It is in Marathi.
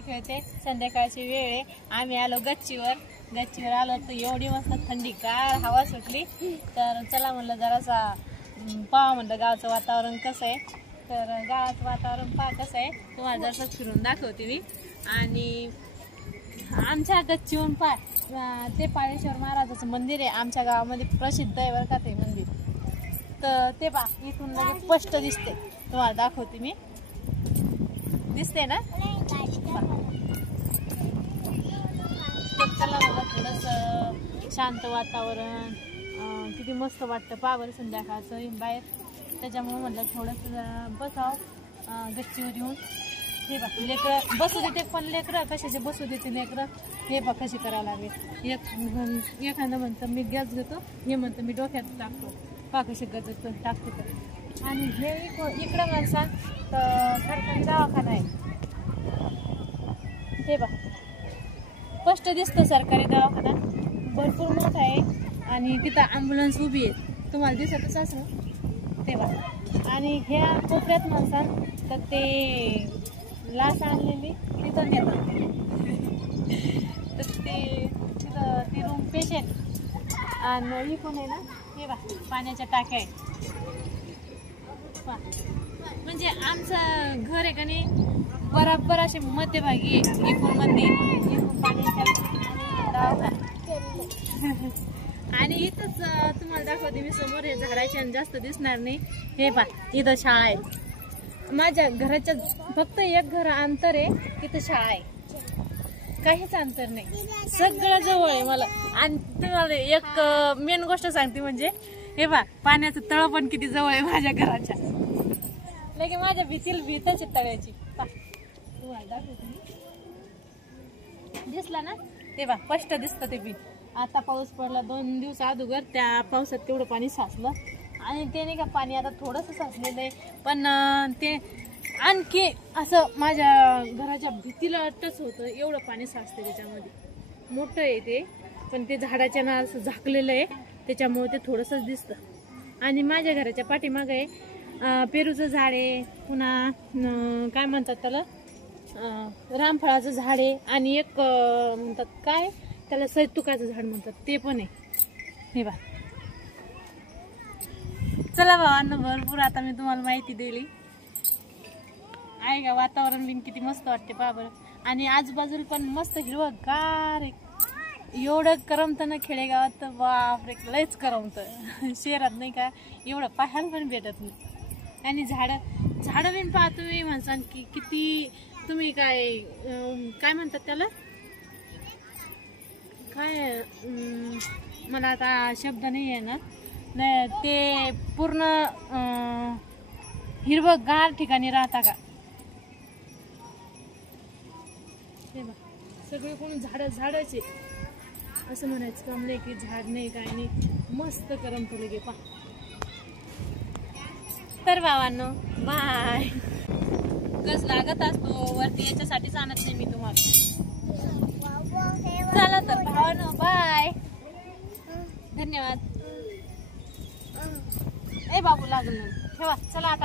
खेळते संध्याकाळची वेळ आहे. आम्ही आलो गच्चीवर आलो तर एवढी मस्त थंडीगार हवा सुटली. तर चला म्हणलं जरासा पाहा म्हणलं गावचं वातावरण कसं आहे. तर गावाचं वातावरण पहा कसं आहे तुम्हाला जरासं फिरून दाखवते मी. आणि आमच्या गच्चीवरून पहा ते पाळेश्वर महाराजाचं मंदिर आहे. आमच्या गावामध्ये प्रसिद्ध आहे बरं का ते मंदिर. तर ते पहा इथून लगेच स्पष्ट दिसते. तुम्हाला दाखवते मी. दिसते ना. चला मला थोडंसं शांत वातावरण किती मस्त वाटतं पहा बरं संध्याकाळचं बाहेर. त्याच्यामुळे म्हटलं थोडंसं बसावं गच्चीवर येऊन. हे बघ लेकरं बसू देते पण लेकरं कशाचे बसू देते लेकरं. हे बघ कशी करावं लागेल. एखादं म्हणतं मी गॅस घेतो, हे म्हणतं मी डोक्यात टाकतो. पहा कशी गजत टाकतो तर. आणि हे इकडं माणसा तर सरकारी दवाखाना आहे. ते बघ स्पष्ट दिसतं सरकारी दवाखाना भरपूर मोठा आहे. आणि तिथं ॲम्ब्युलन्स उभी आहे तुम्हाला दिसतच असं ते बघ. आणि ह्या कोपऱ्यात माणसा तर ते लास आणलेली तिथं नेतात. तर ते तिथं ती रूम पेशंट. आणि ही पण आहे ना हे बघ पाण्याच्या टाक्या आहेत. म्हणजे आमचं घर आहे का नाही बराबर असे मध्यभागी आहे. इकडून मंदिर इकडून पाण्याच्या दवाखाना. आणि इथंच तुम्हाला दाखवते मी समोर हे झाडाचे आणि जास्त दिसणार नाही. हे पहा इथं शाळा आहे. माझ्या घराच्या फक्त एक घर अंतर आहे तिथं शाळा आहे. काहीच अंतर नाही सगळं जवळ आहे मला. आणि तुम्हाला एक मेन गोष्ट सांगते म्हणजे हे पहा पाण्याचं तळ पण किती जवळ आहे माझ्या घराच्या. लगे माझ्या भीतच आहे तळ्याची. तुम्हाला दाखवते दिसला ना ते बा स्पष्ट दिसतं ते बी. आता पाऊस पडला 2 दिवस अगोदर त्या पावसात तेवढं पाणी साचलं. आणि ते नाही का पाणी आता थोडंसं साचलेलं आहे पण ते आणखी असं माझ्या घराच्या भीतीला टच होतं एवढं पाणी साचतं त्याच्यामध्ये. मोठं आहे ते पण ते झाडाच्या ना असं झाकलेलं आहे त्याच्यामुळे ते थोडंसंच दिसतं. आणि माझ्या घराच्या पाठीमागं आहे पेरूचं झाड आहे. पुन्हा काय म्हणतात त्याला रामफळाचं झाड आहे. आणि एक म्हणतात काय त्याला सैतुकाचं झाड म्हणतात ते पण आहे. हे बा चला भावांनो भरपूर आता मी तुम्हाला माहिती दिली आहे का. वातावरण बिन किती मस्त वाटते पहा बरं. आणि आजूबाजूला पण मस्त हिरवंगार आहे. एवढं करमतं ना खेडेगावात तर बापरे लयच करमतं. शहरात नाही का एवढं पाहायला पण भेटत नाही. आणि झाडं बिन पहा तुम्ही म्हणसान की किती तुम्ही काय म्हणतात त्याला काय मला आता शब्द नाही आहे ना. ते पूर्ण हिरवंगार ठिकाणी राहता का. हे बघ सगळे कोण झाडच आहे असं म्हणायचं काम नाही की झाड नाही काय नाही. मस्त करमत लगे पा. तर भावांनो बाय. गज लागत असतो वरती याच्यासाठीच आणत नाही मी तुम्हाला. चला तर भावांनो बाय. धन्यवाद. ए बाबू लागलं ठेवा चला आता.